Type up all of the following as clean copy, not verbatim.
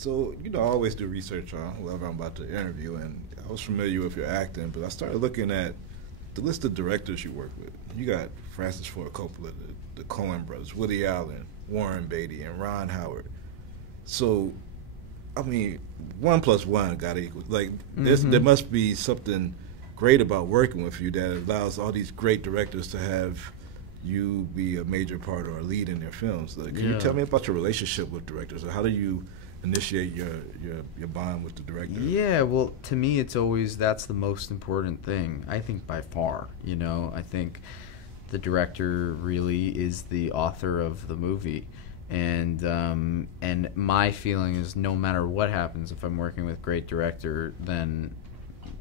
So, you know, I always do research on whoever I'm about to interview, and I was familiar with your acting, but I started looking at the list of directors you work with. You got Francis Ford Coppola, the Coen brothers, Woody Allen, Warren Beatty, and Ron Howard. So, I mean, 1+1 got to equal. Like, there must be something great about working with you that allows all these great directors to have you be a major part or a lead in their films. Like, can you tell me about your relationship with directors, or how do you initiate your bond with the director? Yeah, well, to me, it's always, that's the most important thing, I think, by far. You know, I think the director really is the author of the movie. And my feeling is, no matter what happens, if I'm working with a great director, then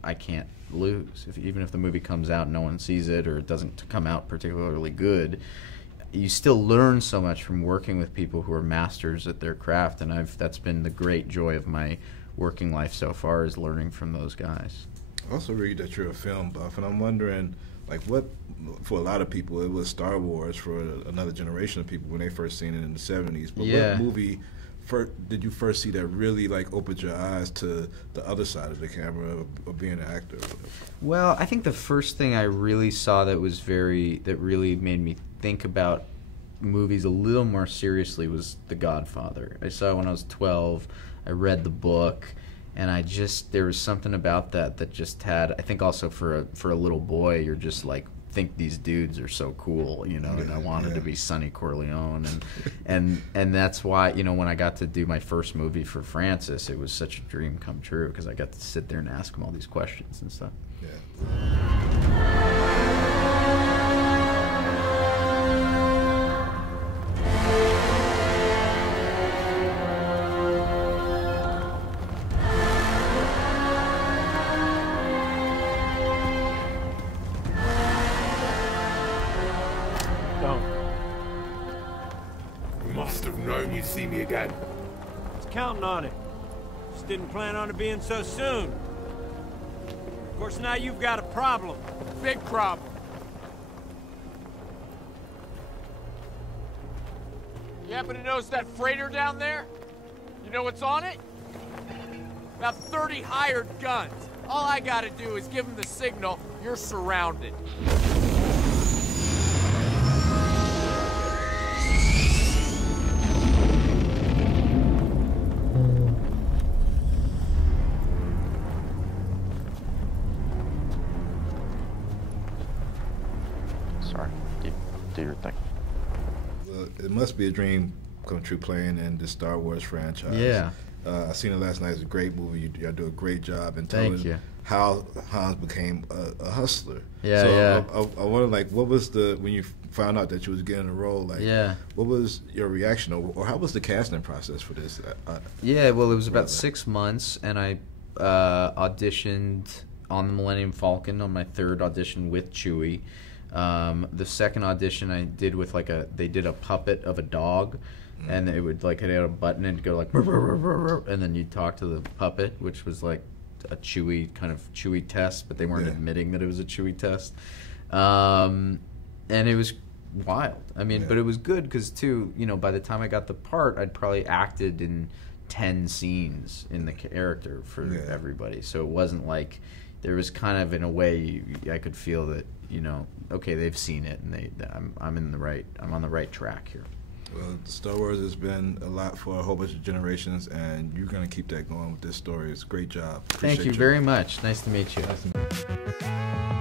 I can't lose. Even if the movie comes out and no one sees it, or it doesn't come out particularly good, you still learn so much from working with people who are masters at their craft, and that's been the great joy of my working life so far, is learning from those guys. I also read that you're a film buff, and I'm wondering, like, what, for a lot of people, it was Star Wars for another generation of people when they first seen it in the 70s. But what movie did you first see that really, like, opened your eyes to the other side of the camera of being an actor? Well, I think the first thing I really saw that really made me think about movies a little more seriously was The Godfather. I saw it when I was 12. I read the book, and there was something about that just had, I think also for a little boy, you're just like, think these dudes are so cool, you know, and I wanted to be Sonny Corleone, and that's why, you know, when I got to do my first movie for Francis, it was such a dream come true, because I got to sit there and ask him all these questions and stuff. Must have known you'd see me again. I was counting on it. Just didn't plan on it being so soon. Of course, now you've got a problem. Big problem. You happen to notice that freighter down there? You know what's on it? About 30 hired guns. All I gotta do is give them the signal, you're surrounded. Sorry, you do your thing. Well, it must be a dream come true playing in the Star Wars franchise. Yeah. I seen it last night. It's a great movie. Y'all do a great job in telling how Hans became a hustler. Yeah, so I wonder, like, what was when you found out that you was getting a role, like, what was your reaction, or how was the casting process for this? Well, it was about 6 months, and I auditioned on the Millennium Falcon on my third audition with Chewie. The second audition I did with they did a puppet of a dog, and it would it had a button and it'd go like, and then you'd talk to the puppet, which was like a Chewie test, but they weren't admitting that it was a Chewie test. And it was wild. I mean, but it was good because too, you know, by the time I got the part, I'd probably acted in 10 scenes in the character for everybody. So it wasn't like, there was kind of, in a way, I could feel that, you know, okay, they've seen it, and I'm on the right track here. Well, Star Wars has been a lot for a whole bunch of generations, and you're going to keep that going with this story. It's a great job. Thank you very much. Nice to meet you. Nice to meet you.